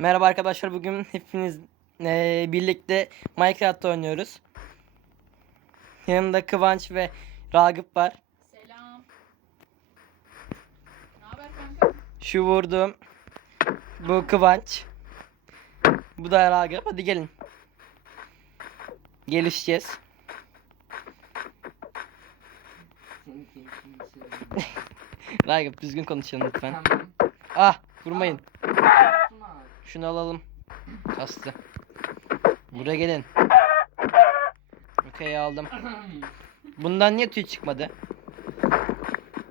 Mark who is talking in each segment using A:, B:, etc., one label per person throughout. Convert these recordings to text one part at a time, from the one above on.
A: Merhaba arkadaşlar bugün hepiniz eee, birlikte Minecraft oynuyoruz. Yanımda Kıvanç ve Ragıp var.
B: Selam. Ne haber kanka?
A: Şu vurduğum bu Kıvanç. Bu da Ragıp. Hadi gelin. Gelişeceğiz. Ragıp düzgün konuşalım lütfen.
C: Tamam.
A: Ah vurmayın.
C: Tuna.
A: Şunu alalım. Kastı. Buraya gelin. Okey aldım. Bundan niye tüy çıkmadı?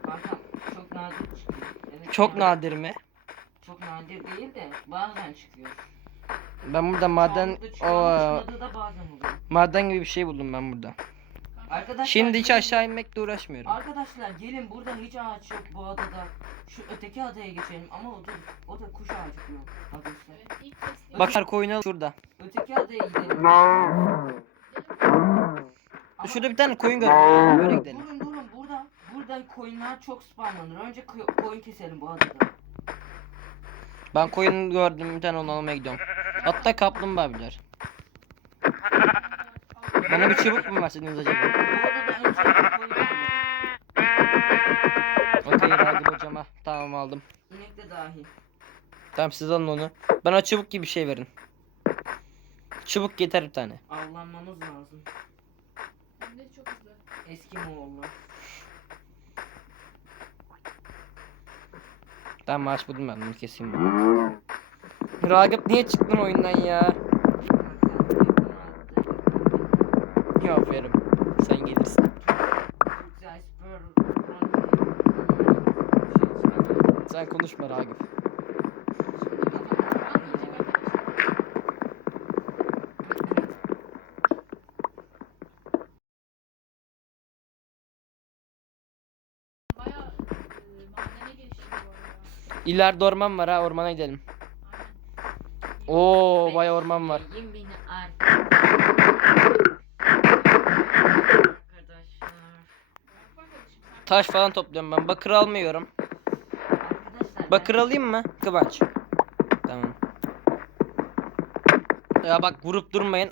C: Kankam çok nadir çıkıyor.
A: Çok
C: nadir.
A: mi?
C: Çok nadir değil de bazen çıkıyor.
A: Ben burada maden o
C: çıkmadığı da bazen oluyor.
A: maden gibi bir şey buldum ben burada.
C: Arkadaşlar
A: Şimdi hiç
C: gelin-
A: aşağı inmekle uğraşmıyorum.
C: Arkadaşlar gelin burada hiç ağaç yok bu adada. Şu öteki adaya geçelim ama o da o da kuş ağacı falan arkadaşlar.
A: Bak koyunu şurada.
C: Öteki adaya gidelim. Ama
A: Şurada bir tane koyun gördüm. Böyle gidelim.
C: Durun durun burada. Burada koyunlar çok spawnlanır. Önce koy- koyun keselim bu adada.
A: Ben koyun gördüm bir tane onu almaya gidiyorum. Hatta kaplumbağa bilir. Bana bir çubuk mu verseydiniz acaba?
C: Bu adada en çok koyun var.
A: Okey Ragıp hocama. Tamam aldım.
C: İnek de dahil.
A: Tamam siz alın onu. Bana çubuk gibi bir şey verin. Çubuk yeter bir tane.
C: Avlanmamız lazım.
B: Hem de çok hızlı.
C: Eski Moğollar.
A: Tamam maaş buldum ben bunu keseyim ben. Ragıp niye çıktın oyundan ya? Ya aferin. Sen gelirsin. Sen konuşma Ragıp.
B: Kan yiyecek arkadaşlar. Baya e, madene gelişti bu arada.
A: İleride orman var ha ormana gidelim. Oo bayağı orman var. Taş falan topluyorum ben. Bakır almıyorum. Bakır alayım mı? Kıvanç. Tamam. Ya bak vurup durmayın.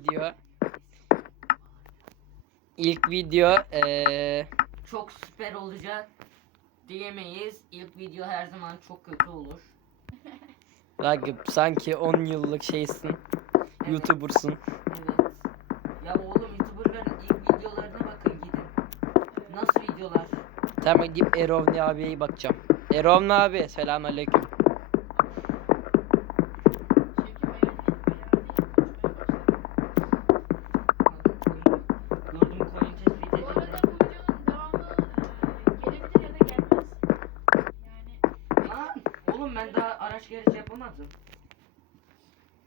A: Video. İlk video eee
C: Çok süper olacak diyemeyiz. İlk video her zaman çok kötü olur.
A: Ragıp sanki 10 yıllık şeysin.
C: Evet.
A: YouTuber'sın.
C: Evet. Ya oğlum YouTuber'ların ilk videolarına bakın gidin. Nasıl videolar?
A: Tamam gidip Erovni abiye bakacağım. Erovni abi selamünaleyküm.
C: Yapamadım.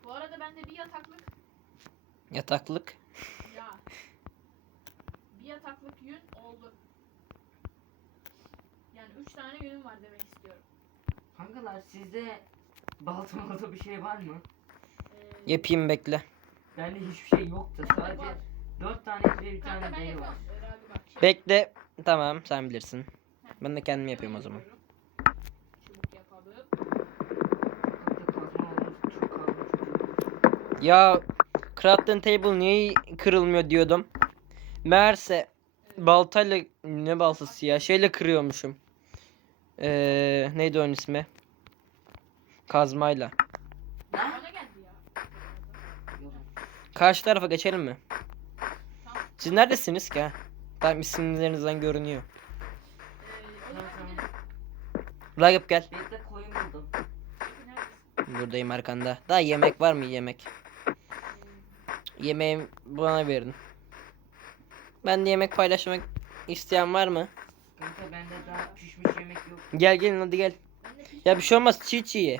B: bu arada bende bir yataklık
A: Yataklık.
B: ya bir yataklık yün oldu. Yani üç tane yünüm var demek istiyorum.
C: Kankalar sizde balta malta bir şey var mı?
B: Ee,
A: Yapayım bekle.
C: Bende hiçbir şey yoktu. Sadece
B: var.
C: dört tane kire bir
B: Kanka
C: tane
B: ben
C: deri var.
B: yapıyorum. Ee, bak, şey-
A: Bekle. Tamam sen bilirsin. Ben de kendim yapayım o zaman.
B: Çubuk yapalım.
C: Kanka kazma olması çok kalın.
A: Ya crafting table niye kırılmıyor diyordum. Meğerse baltayla ne baltası ya şeyle kırıyormuşum. Ee, neydi onun ismi? Kazmayla. Karşı tarafa geçelim mi? Siz neredesiniz ki? Tam isimlerinizden görünüyor. Ragıp gel. Buradayım arkanda. Daha yemek var mı yemek?
B: Ee,
A: Yemeği bana verin. Ben de yemek paylaşmak isteyen var mı?
C: Kanka bende daha pişmiş yemek yok.
A: Gel gelin hadi gel. Ya bir şey olmaz çiğ çiğ ye.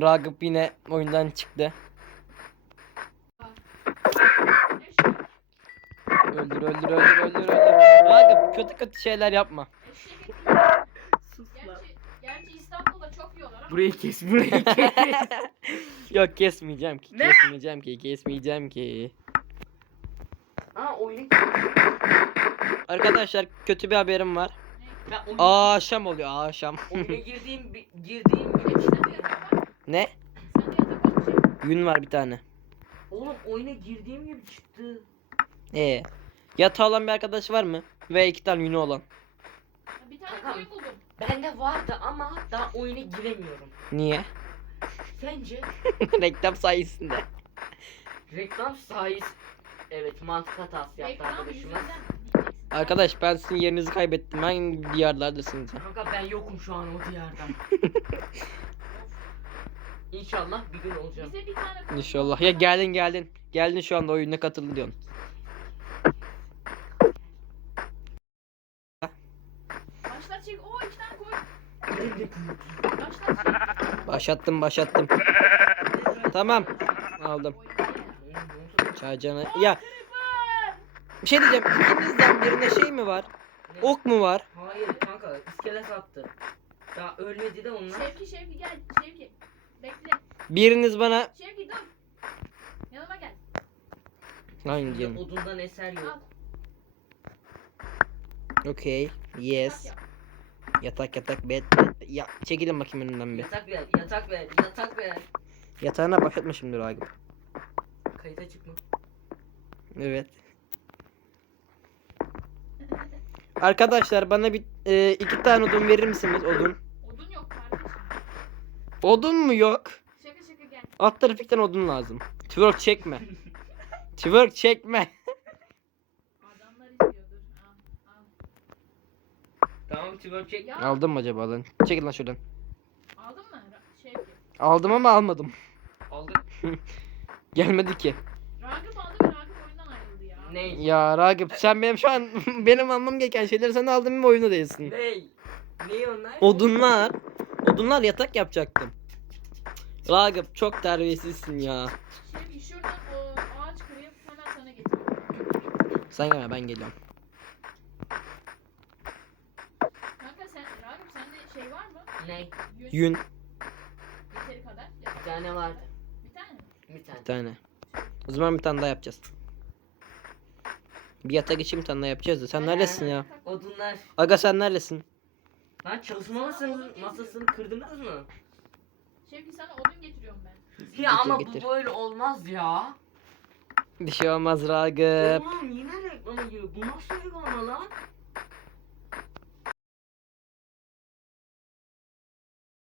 A: Ragıp yine oyundan çıktı. Öldür öldür öldür öldür öldür. Ragıp kötü kötü şeyler yapma.
B: Gerçi İstanbul'da çok yiyorlar ama.
C: Burayı kes burayı kes.
A: Yok kesmeyeceğim ki.
C: Ne?
A: Kesmeyeceğim ki. Kesmeyeceğim ki.
C: Aa oyunu
A: Arkadaşlar kötü bir haberim var.
C: ben oyun,
A: Akşam oluyor akşam.
C: oyuna girdiğim bi- girdiğim bile
B: yatak var.
A: ne?
B: Yatak var şey?
A: Gün var bir tane.
C: Oğlum oyuna girdiğim gibi çıktı.
A: Ee, yatağı olan bir arkadaş var mı? Ve iki tane yünü olan.
B: Ya Bir tane koyun buldum.
C: Bende vardı ama daha oyuna giremiyorum.
A: Niye?
C: Sence
A: Reklam sayesinde.
C: reklam sayesinde Evet mantık hatası yaptı
B: Reklam
C: arkadaşımız.
B: yüzünden diyeceksin.
A: Arkadaş ben sizin yerinizi kaybettim. Hangi diyarlardasınız? ya?
C: Kanka ben yokum şu an o diyarda. İnşallah bir gün olacağım.
B: Bize bir tane
A: İnşallah. Ya geldin geldin. Geldin şu anda oyuna katıldın diyorsun.
B: Başlat çek. Oo iki tane koyun.
C: Elimde büyük.
B: Başlat çek.
A: Başlattım başlattım. Tamam. Aldım.
B: Koyun.
A: Çaycanı. Ya bir şey diyeceğim. İkinizden birine şey mi var? Ok mu var?
C: Hayır kanka iskelet attı. Daha ölmedi de onlar.
B: Şevki Şevki gel. Şevki. Bekle.
A: Biriniz bana
B: Şevki dur. Yanıma gel.
A: hangi
C: odundan eser yok.
A: Okey. Yes.
B: Yap.
A: Yatak yatak bed. Ya çekilin bakayım önümden bir.
C: Yatak ver, yatak ver, yatak ver.
A: Yatağına başlatma şimdi Ragıp.
C: Kayıta çıkma.
A: Evet. Arkadaşlar bana bir e, iki tane odun verir misiniz odun?
B: Odun yok kardeşim.
A: Odun mu yok?
B: Şaka şaka gel.
A: Alt trafikten odun lazım. Twerk çekme. Twerk çekme.
C: Tamam çek.
B: Ya
A: Aldım mı acaba lan? Çekil lan şuradan.
B: aldın mı? Ra- Şevki.
A: Aldım ama almadım.
C: Aldık.
A: Gelmedi ki.
B: Ragıp aldı ve Ragıp oyundan ayrıldı ya.
C: Ne?
A: Ya Ragıp sen benim şu an benim almam gereken şeyleri sen aldın mı oyunda değilsin.
C: Ne? Ne onlar?
A: Odunlar. Odunlar yatak yapacaktım. Ragıp çok terbiyesizsin ya.
B: Şevki şuradan o ağaç kırayım hemen sana getiriyorum.
A: Sen gelme ben geliyorum.
B: Kanka sen Ragıp sende şey var mı?
C: Ne?
B: Yün. Yeteri kadar.
C: Bir tane vardı.
B: Bir tane mi?
C: Bir tane.
A: bir tane. O zaman bir tane daha yapacağız. Bir yatak için bir tane daha yapacağız da. Sen
B: Hadi,
A: neredesin ya?
C: Odunlar.
A: Aga sen neredesin?
C: Lan çalışma masasını, masasını kırdınız mı?
B: Şevki sana odun getiriyorum ben.
C: Ya
A: Getir,
C: ama
A: getir.
C: bu böyle olmaz ya.
A: Bir şey olmaz Ragıp.
C: Oğlum yine reklama giriyor. Bu nasıl reklama lan?